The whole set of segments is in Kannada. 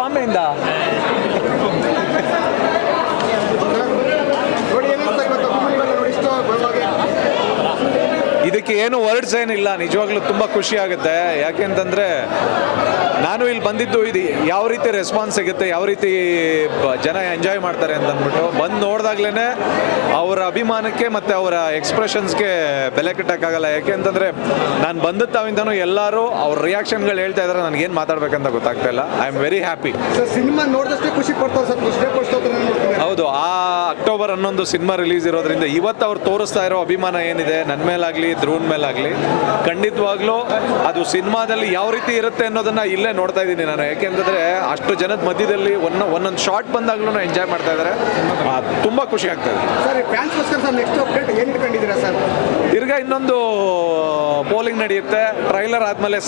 ಬಾಂಬೆಯಿಂದ. ಇದಕ್ಕೆ ಏನು ವರ್ಡ್ಸ್ ಏನಿಲ್ಲ, ನಿಜವಾಗ್ಲೂ ತುಂಬ ಖುಷಿ ಆಗುತ್ತೆ. ಯಾಕೆಂತಂದರೆ ನಾನು ಇಲ್ಲಿ ಬಂದಿದ್ದು ಇದು ಯಾವ ರೀತಿ ರೆಸ್ಪಾನ್ಸ್ ಸಿಗುತ್ತೆ, ಯಾವ ರೀತಿ ಜನ ಎಂಜಾಯ್ ಮಾಡ್ತಾರೆ ಅಂತ ಅಂದ್ಬಿಟ್ಟು ಬಂದು ನೋಡಿದಾಗ್ಲೇ ಅವರ ಅಭಿಮಾನಕ್ಕೆ ಮತ್ತು ಅವರ ಎಕ್ಸ್ಪ್ರೆಷನ್ಸ್ಗೆ ಬೆಲೆ ಕಟ್ಟೋಕ್ಕಾಗಲ್ಲ. ಯಾಕೆಂತಂದರೆ ನಾನು ಬಂದ ತಾವಿಂದನೂ ಎಲ್ಲರೂ ಅವ್ರ ರಿಯಾಕ್ಷನ್ಗಳು ಹೇಳ್ತಾ ಇದ್ದಾರೆ, ನನಗೇನು ಮಾತಾಡ್ಬೇಕಂತ ಗೊತ್ತಾಗ್ತಾ ಇಲ್ಲ. I am very happy. Cinema ನೋಡಿದಷ್ಟೇ ಖುಷಿ ಪಡ್ತಾರೆ ಸರ್. ಹೌದು, ಆ ಅಕ್ಟೋಬರ್ 11 ಸಿನಿಮಾ ರಿಲೀಸ್ ಇರೋದ್ರಿಂದ ಇವತ್ತು ಅವ್ರು ತೋರಿಸ್ತಾ ಇರೋ ಅಭಿಮಾನ ಏನಿದೆ ನನ್ನ ಮೇಲಾಗಲಿ ಧ್ರುವನ್ ಮೇಲಾಗಲಿ, ಖಂಡಿತವಾಗ್ಲೂ ಅದು ಸಿನಿಮಾದಲ್ಲಿ ಯಾವ ರೀತಿ ಇರುತ್ತೆ ಅನ್ನೋದನ್ನ ಇಲ್ಲೇ ನೋಡ್ತಾ ಇದ್ದೀನಿ ನಾನು. ಯಾಕೆಂತಂದ್ರೆ ಅಷ್ಟು ಜನದ ಮಧ್ಯದಲ್ಲಿ ಒಂದೊಂದು ಶಾರ್ಟ್ ಬಂದಾಗ್ಲೂ ಎಂಜಾಯ್ ಮಾಡ್ತಾ ಇದ್ದಾರೆ, ತುಂಬ ಖುಷಿ ಆಗ್ತಾ ಇದೆ. ತಿರ್ಗಾ ಇನ್ನೊಂದು ಪೋಲಿಂಗ್ ನಡೆಯುತ್ತೆ. ಟ್ರೈಲರ್ ಆದಮೇಲೆ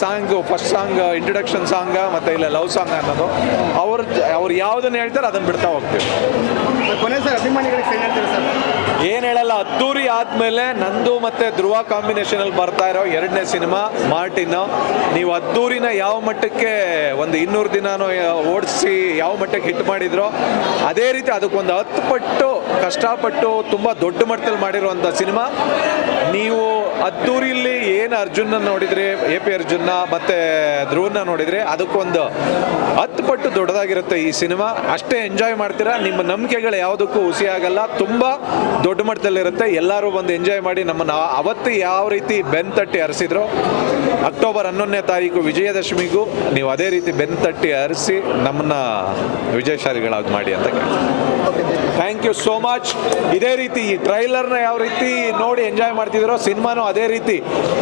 ಫಸ್ಟ್ ಸಾಂಗ್ ಇಂಟ್ರೊಡಕ್ಷನ್ ಸಾಂಗ್ ಮತ್ತು ಇಲ್ಲ ಲವ್ ಸಾಂಗ್ ಅನ್ನೋದು ಅವ್ರು ಯಾವುದನ್ನು ಹೇಳ್ತಾರೆ ಅದನ್ನು ಬಿಡ್ತಾ ಹೋಗ್ತೀವಿ. ಏನು ಹೇಳಲ್ಲ, ಅದ್ದೂರಿ ಆದಮೇಲೆ ನಂದು ಮತ್ತು ಧ್ರುವ ಕಾಂಬಿನೇಷನಲ್ಲಿ ಬರ್ತಾ ಇರೋ 2ನೇ ಸಿನಿಮಾ ಮಾರ್ಟಿನ್. ನೀವು ಅದ್ದೂರಿನ ಯಾವ ಮಟ್ಟಕ್ಕೆ ಒಂದು 200 ದಿನನೋ ಓಡಿಸಿ ಯಾವ ಮಟ್ಟಕ್ಕೆ ಹಿಟ್ ಮಾಡಿದ್ರೋ ಅದೇ ರೀತಿ ಅದಕ್ಕೊಂದು 10 ಪಟ್ಟು ಕಷ್ಟಪಟ್ಟು ತುಂಬ ದೊಡ್ಡ ಮಟ್ಟದಲ್ಲಿ ಮಾಡಿರುವಂಥ ಸಿನಿಮಾ. ನೀವು ಅದ್ದೂರಿಲಿ ಏನು ಅರ್ಜುನ್ನ ನೋಡಿದ್ರಿ, AP ಅರ್ಜುನ್ನ ಮತ್ತು ಧ್ರುವನ್ನ ನೋಡಿದ್ರಿ, ಅದಕ್ಕೊಂದು 10 ಪಟ್ಟು ದೊಡ್ಡದಾಗಿರುತ್ತೆ ಈ ಸಿನಿಮಾ. ಅಷ್ಟೇ ಎಂಜಾಯ್ ಮಾಡ್ತೀರಾ, ನಿಮ್ಮ ನಂಬಿಕೆಗಳು ಯಾವುದಕ್ಕೂ ಹುಸಿ ಆಗಲ್ಲ, ತುಂಬ ದೊಡ್ಡ ಮಟ್ಟದಲ್ಲಿರುತ್ತೆ. ಎಲ್ಲರೂ ಬಂದು ಎಂಜಾಯ್ ಮಾಡಿ. ನಮ್ಮನ್ನು ಅವತ್ತು ಯಾವ ರೀತಿ ಬೆನ್ ತಟ್ಟಿ ಹರಿಸಿದ್ರು, ಅಕ್ಟೋಬರ್ 11ನೇ ತಾರೀಕು ವಿಜಯದಶಮಿಗೂ ನೀವು ಅದೇ ರೀತಿ ಬೆನ್ ತಟ್ಟಿ ಹರಿಸಿ ನಮ್ಮನ್ನು ವಿಜಯಶಾಲಿಗಳಾಗಿ ಮಾಡಿ ಅಂತ ಥ್ಯಾಂಕ್ ಯು ಸೋ ಮಚ್. ಇದೇ ರೀತಿ ಈ ಟ್ರೈಲರ್ನ ಯಾವ ರೀತಿ ನೋಡಿ ಎಂಜಾಯ್ ಮಾಡ್ತಿದ್ದೀರೋ ಸಿನಿಮಾನು ಅದೇ ರೀತಿ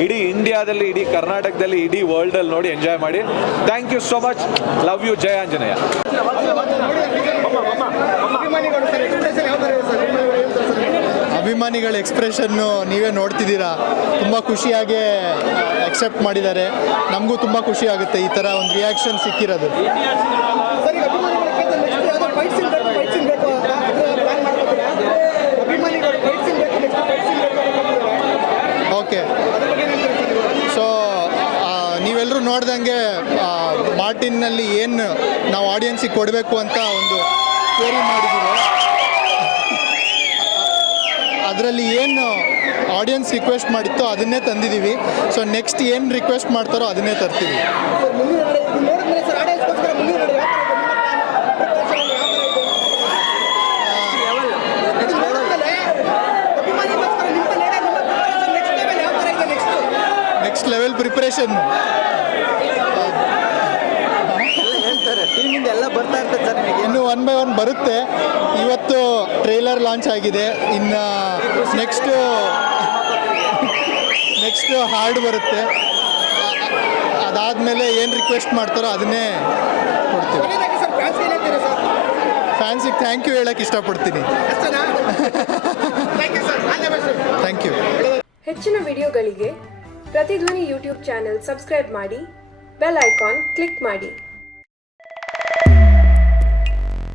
ಇಡೀ ಇಂಡಿಯಾದಲ್ಲಿ, ಇಡೀ ಕರ್ನಾಟಕದಲ್ಲಿ, ಇಡೀ ವರ್ಲ್ಡಲ್ಲಿ ನೋಡಿ ಎಂಜಾಯ್ ಮಾಡಿ. Thank you so much. Love you. ಜಯ ಆಂಜನೇಯ. ಅಭಿಮಾನಿಗಳ ಎಕ್ಸ್ಪ್ರೆಷನ್ನು ನೀವೇ ನೋಡ್ತಿದ್ದೀರಾ, ತುಂಬ ಖುಷಿಯಾಗಿ ಅಕ್ಸೆಪ್ಟ್ ಮಾಡಿದ್ದಾರೆ. ನಮಗೂ ತುಂಬ ಖುಷಿ ಆಗುತ್ತೆ ಈ ಥರ ಒಂದು ರಿಯಾಕ್ಷನ್ ಸಿಕ್ಕಿರೋದು. ಓಕೆ, ಸೊ ನೀವೆಲ್ಲರೂ ನೋಡ್ದಂಗೆ ಮಾರ್ಟಿನ್ನಲ್ಲಿ ಏನು ನಾವು ಆಡಿಯನ್ಸಿಗೆ ಕೊಡಬೇಕು ಅಂತ ಒಂದು ಥಿಯರಿ ಮಾಡಿದ್ದೀವಿ. ಅದರಲ್ಲಿ ಏನು ಆಡಿಯನ್ಸ್ ರಿಕ್ವೆಸ್ಟ್ ಮಾಡಿತ್ತೋ ಅದನ್ನೇ ತಂದಿದ್ದೀವಿ. ಸೊ ನೆಕ್ಸ್ಟ್ ಏನು ರಿಕ್ವೆಸ್ಟ್ ಮಾಡ್ತಾರೋ ಅದನ್ನೇ ತರ್ತೀವಿ. ನೆಕ್ಸ್ಟ್ ಲೆವೆಲ್ ಪ್ರಿಪ್ರೇಷನ್ ಇನ್ನು 1 by 1 ಬರುತ್ತೆ. ಇವತ್ತು ಟ್ರೈಲರ್ ಲಾಂಚ್ ಆಗಿದೆ, ಇನ್ನು ನೆಕ್ಸ್ಟ್ ಹಾರ್ಡ್ ಬರುತ್ತೆ. ಅದಾದಮೇಲೆ ಏನು ರಿಕ್ವೆಸ್ಟ್ ಮಾಡ್ತಾರೋ ಅದನ್ನೇ ಕೊಡ್ತೀವಿ. ಫ್ಯಾನ್ಸಿಗೆ ಥ್ಯಾಂಕ್ ಯು ಹೇಳಕ್ಕೆ ಇಷ್ಟಪಡ್ತೀನಿ. Thank you. ಹೆಚ್ಚಿನ ವಿಡಿಯೋಗಳಿಗೆ ಪ್ರತಿಧ್ವನಿ ಯೂಟ್ಯೂಬ್ ಚಾನೆಲ್ ಸಬ್ಸ್ಕ್ರೈಬ್ ಮಾಡಿ, ಬೆಲ್ ಐಕಾನ್ ಕ್ಲಿಕ್ ಮಾಡಿ.